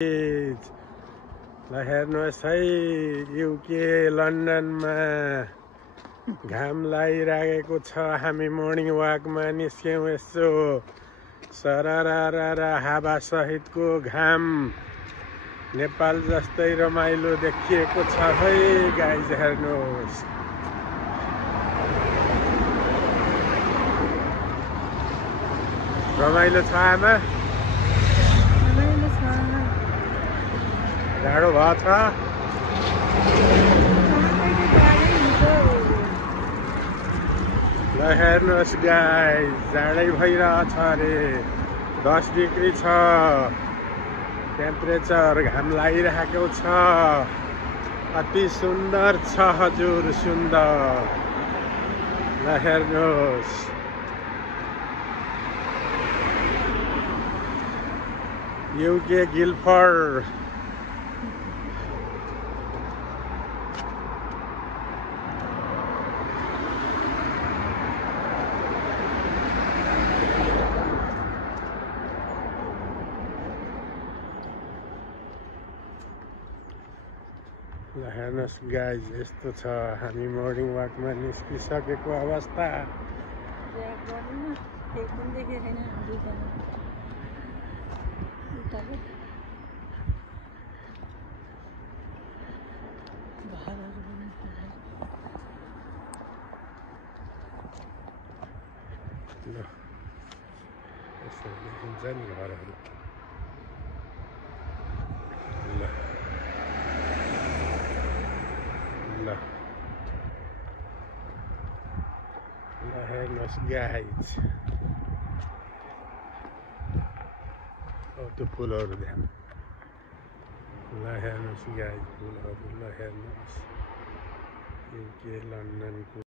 ल हेर्नुहोस् है, युके लन्डनमा घाम लागिरहेको छ। हामी मर्निङ वाकमा निस्क्यौँ। यसो सरररर हावा सहितको घाम नेपाल जस्तै रमाइलो देखिएको छ है गाइज। हेर्नुहोस् रमाइलो छ आमा, जाडो भएको छ। ल हेर्नुहोस् गाइज, जाडै भइरहेछ अरे। 10 डिग्री छ टेम्परेचर, घाम लागिरहेको छ। अति सुन्दर छ हजुर, सुन्दर। ल हेर्नुहोस् युके गिल्फोर्ड। ल हेर्नुहोस् गाइज, यस्तो छ हामी मर्निङ वाकमा निस्किसकेको अवस्था। ल यसो देखिन्छ नि घरहरू। ल ल ल हेर्नुहोस् गाइज, त्यो फुलहरू ध्यान। ल हेर्नुहोस् गाइज फुलहरू। ल हेर्नुहोस् युके लन्डनको